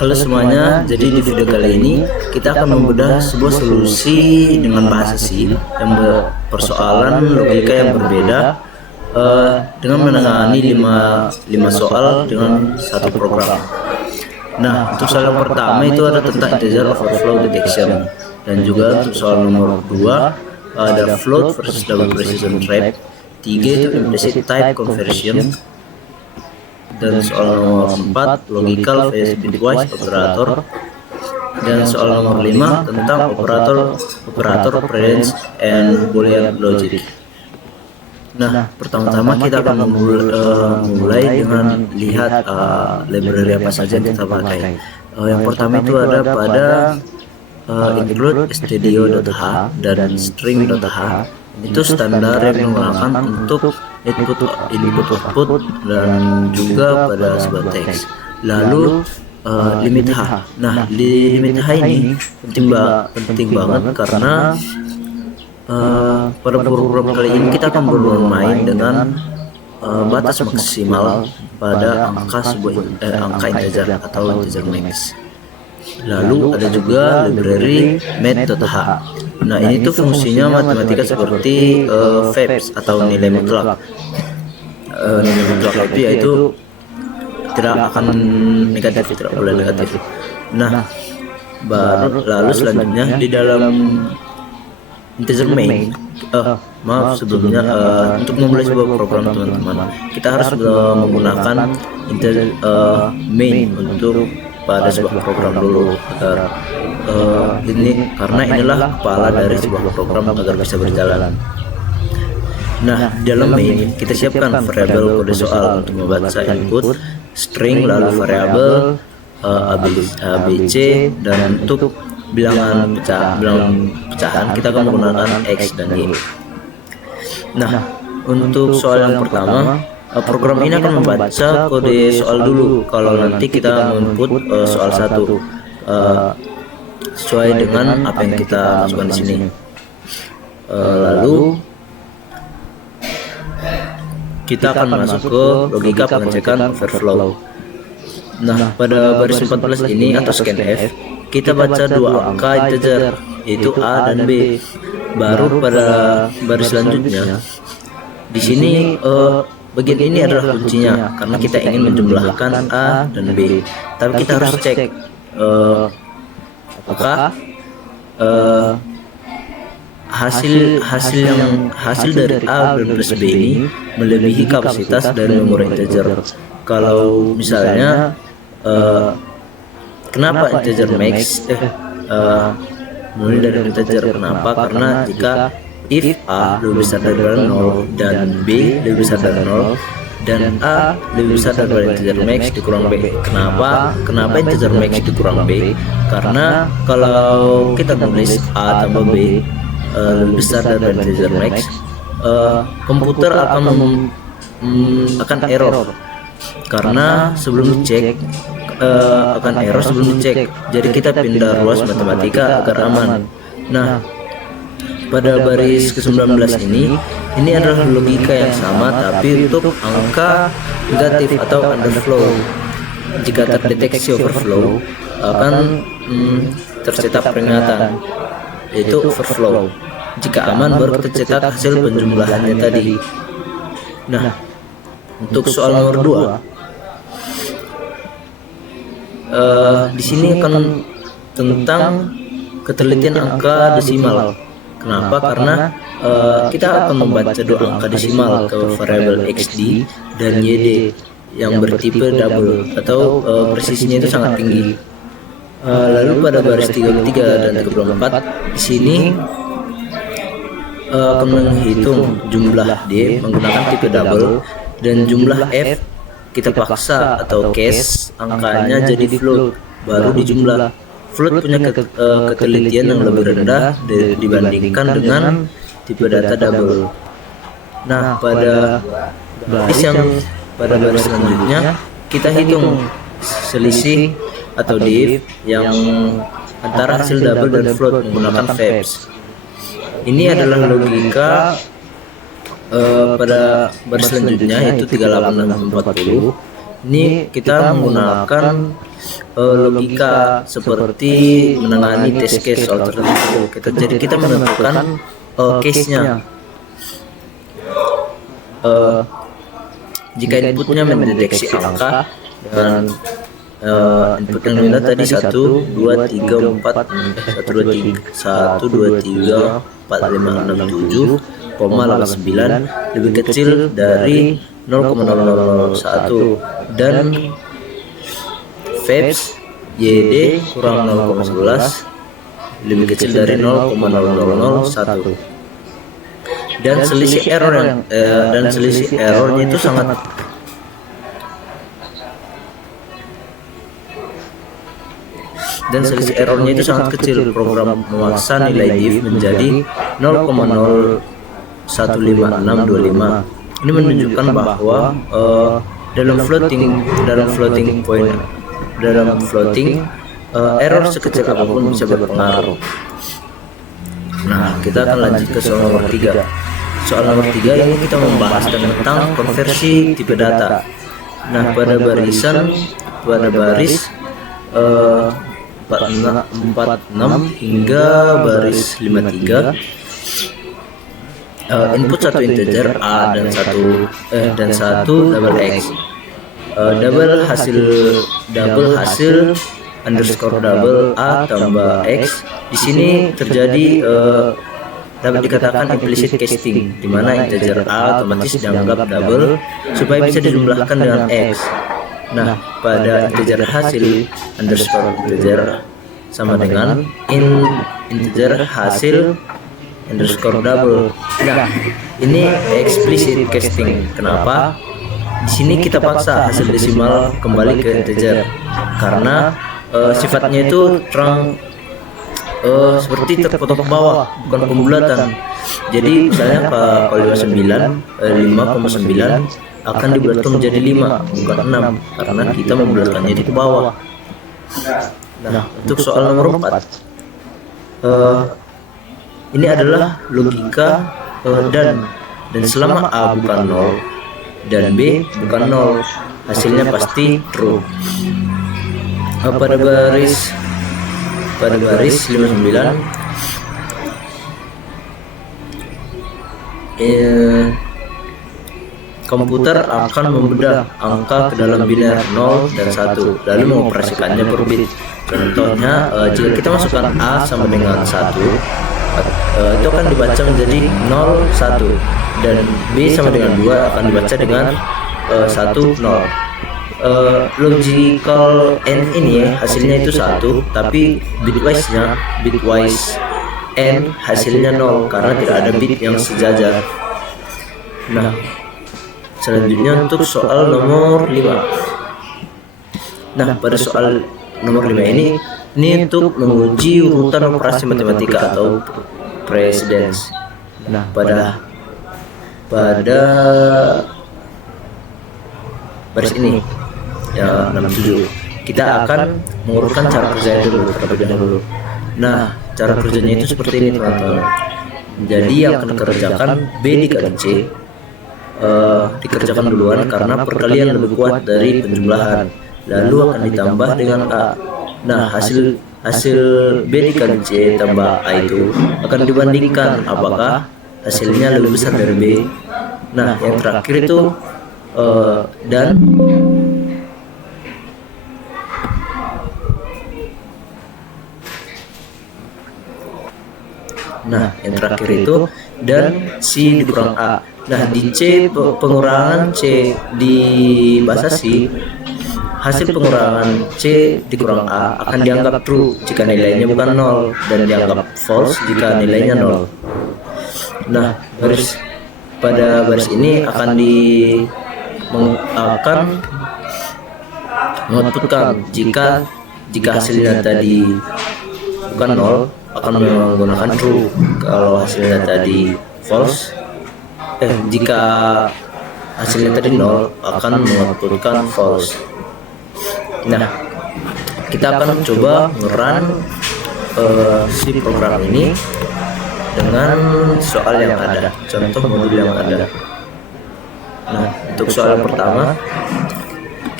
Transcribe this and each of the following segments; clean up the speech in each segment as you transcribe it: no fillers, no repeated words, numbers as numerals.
Halo semuanya, jadi di video kali ini kita akan membedah sebuah solusi dengan bahasa C yang persoalan logika yang berbeda dengan menangani 5 soal dengan satu program. Nah, untuk soal yang pertama itu ada tentang integer overflow detection, dan juga untuk soal nomor 2 ada float versus double precision trap, 3 itu implicit type conversion, dan soal nomor 4 logical vs bitwise operator, dan soal nomor 5 tentang operator operandi and boolean logic. Nah, pertama-tama kita akan memulai dengan lihat library apa saja yang kita pakai. Yang pertama itu ada pada include stdio.h dan string.h. Itu standar yang menggunakan untuk input output dan juga pada sebuah teks. Lalu limit h. Nah, di limit h ini penting banget karena pada program kali ini kita akan bermain dengan batas maksimal pada angka integer atau integer max. Lalu ada juga library math.h. Nah, ini tuh fungsinya matematika seperti verbs atau nilai mutlak. Nilai mutlak itu yaitu tidak akan negatif, tidak boleh negatif. Nah, lalu selanjutnya di dalam integer main, sebelumnya untuk memulai sebuah program teman-teman, kita harus menggunakan integer main untuk pada sebuah program dulu agar ini karena inilah kepala dari sebuah program agar bisa berjalan. Nah, di dalam main kita siapkan variabel kode soal untuk membaca input string, lalu variabel ABC, dan untuk bilangan pecahan kita akan menggunakan X dan Y. Nah, untuk soal yang pertama, program ini akan membaca kode soal dulu kalau nanti kita input soal 1 sesuai dengan apa yang kita masukkan di sini. Lalu kita akan masuk ke logika pengecekan overflow. Nah, pada baris 14 ini atau scanf kita baca 2 angka integer yaitu A dan B. Baru pada baris selanjutnya di sini bagian ini adalah kuncinya karena kita ingin menjumlahkan A dan B. Tapi kita harus cek apakah hasil dari A dan plus B ini melebihi kapasitas dari memori integer. Kalau misalnya kenapa integer max mulai dari integer, kenapa? Karena jika if A lebih besar dari 0 dan B lebih besar dari 0 dan A lebih besar dari integer max dikurang B. Kenapa integer max dikurang B? Karena kalau kita tulis A tambah B lebih besar dari integer max, komputer akan error karena sebelum dicek akan error sebelum dicek. Jadi kita pindah ruas matematika agar aman. Nah, pada baris ke-19 ini adalah logika yang sama tapi untuk angka negatif atau underflow. Jika terdeteksi overflow akan tercetak peringatan yaitu overflow. Jika aman baru tercetak hasil penjumlahannya tadi. Nah, untuk soal nomor 2 di sini akan tentang ketelitian angka desimal. Kenapa? Karena kita akan membaca 2 angka desimal ke variabel xd dan yd yang bertipe double atau presisinya itu sangat tinggi. Lalu pada baris 33 dan 34 di sini akan menghitung jumlah d menggunakan tipe double, dan jumlah f kita paksa atau case angkanya jadi float baru dijumlah. Float punya ketelitian yang lebih rendah dibandingkan dengan tipe data double. Nah, pada baris selanjutnya kita hitung selisih atau diff yang antara hasil double dan float menggunakan verbs. Ini adalah logika pada baris selanjutnya yaitu 38 dan 40. Ini kita menggunakan logika seperti menangani test case soal tertentu. Jadi kita menentukan case-nya. Jika inputnya mendeteksi angka dan input yang diminta tadi 1, 2, 3, 4, 1, 2, 3, 4, 5, 6, 7, 9 lebih kecil dari 0,001 dan VEBS YD kurang 0,11 lebih kecil dari 0,0001 dan selisih errornya itu sangat kecil. Program memaksa nilai div menjadi 0,01565. Ini menunjukkan bahwa dalam floating error sekecil apapun bisa berpengaruh. Nah, kita akan lanjut ke soal nomor 3. Soal nomor 3 ini kita membahas tentang konversi tipe data. Nah, pada baris 46 hingga baris 53, input satu integer a dan satu double x. Double hasil underscore double a tambah x. Di sini terjadi dapat dikatakan implicit casting, di mana integer a otomatis dianggap double supaya bisa dijumlahkan dengan x. Nah, pada integer hasil underscore integer sama dengan integer hasil underscore double. Nah, ini explicit casting. Kenapa? Di sini kita paksa hasil desimal kembali ke integer karena sifatnya itu seperti terpotong ke bawah, bukan pembulatan. Jadi misalnya kalau 5,9 akan dibulatkan menjadi 5 bukan 6 karena kita membulatkannya di bawah. Nah, untuk soal nomor 4, ini adalah logika dan selama a bukan 0 dan b bukan 0, hasilnya pasti true. Pada baris 59 komputer akan membedah angka ke dalam biner 0 dan 1 lalu mengoperasikannya per bit. Contohnya, jika kita masukkan a sama dengan 1, itu akan dibaca menjadi 0, 1, dan b sama dengan 2 akan dibaca dengan 1, 0. Logical n ini hasilnya itu 1, tapi bitwise n hasilnya 0 karena tidak ada bit yang sejajar. Nah, selanjutnya untuk soal nomor 5. Nah, pada soal nomor 5 ini untuk menguji urutan operasi matematika atau precedence. Nah, pada baris ini ya 67 kita akan mengurutkan cara kerjanya terlebih dahulu. Nah, cara kerjanya itu seperti ini, teman-teman. Jadi yang akan dikerjakan B dikali C dikerjakan duluan karena perkalian lebih kuat dari penjumlahan, lalu akan ditambah dengan A. Nah, hasil B dikali C tambah A itu akan dibandingkan apakah hasilnya lebih besar dari B. Nah, yang terakhir itu dan C dikurang A. Nah, di C pengurangan C di bahasa C, hasil pengurangan C dikurang A akan dianggap true jika nilainya bukan 0 dan dianggap false jika nilainya 0. Nah, pada baris ini akan mengoutputkan jika hasilnya tadi bukan 0 akan menggunakan true, kalau hasilnya tadi false jika hasilnya tadi 0 akan mengoutputkan false. Nah, kita akan coba ngerun si program ini dengan soal yang ada, contoh modul yang ada. Nah, untuk soal pertama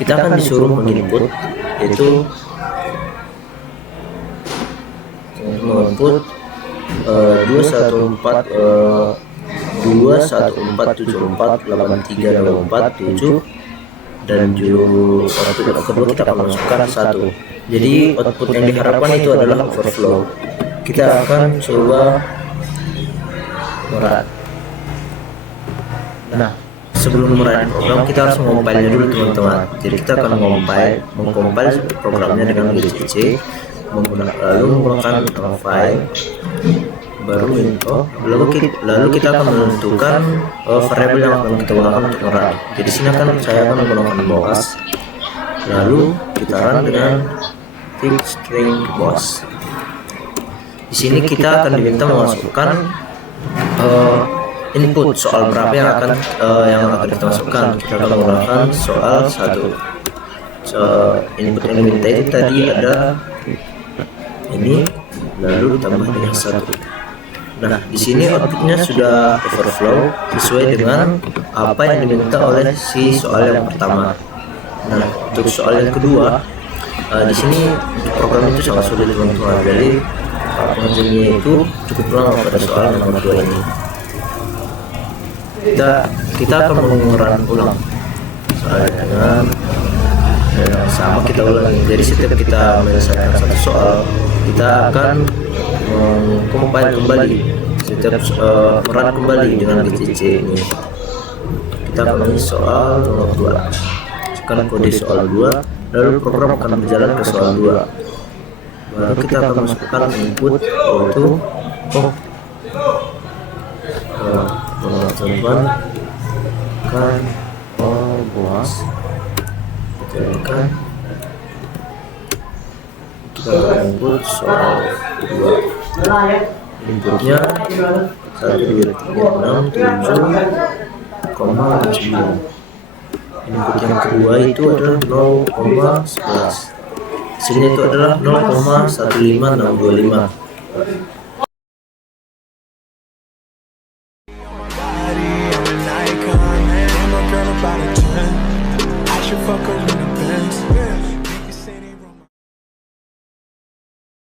kita akan disuruh menginput, yaitu menginput 214748324 dan juru output kedua kita akan masukkan 1. Jadi output yang diharapkan itu adalah overflow. Kita akan coba merun. Nah, sebelum merun program kita harus mengompilnya dulu teman-teman. Jadi kita akan mengcompile programnya dengan GCC, lalu menggunakan file, baru info, lalu kita akan menentukan variabel yang akan kita gunakan untuk merun. Jadi sini saya akan menggunakan box, lalu kita run dengan fix string box. Di sini kita akan diminta memasukkan input soal berapa yang akan kita masukkan. Kita akan menggunakan soal 1. Input yang diminta itu tadi ada ini, lalu ditambah dengan 1. Nah, di sini outputnya sudah overflow sesuai dengan apa yang diminta oleh si soal yang pertama. Nah, untuk soal yang kedua, di sini program itu sangat sulit teman-teman. Jadi pengerjaannya itu cukup lama pada soal nomor 2 ini. Kita akan mengulang soalnya dengan sama, kita ulangi. Jadi setiap kita menyelesaikan satu soal, kita akan mengcompile kembali, setiap merun kembali dengan GCC ini. Kita akan ulangi soal nomor 2, masukkan kode soal 2, lalu program akan berjalan ke soal 2. Baru kita akan masukkan input, yaitu teman-teman kan boas, kita input soal 2. Inputnya 12367,9. Input yang kedua itu adalah 0,11. Sini itu adalah 0,15625. Fuck her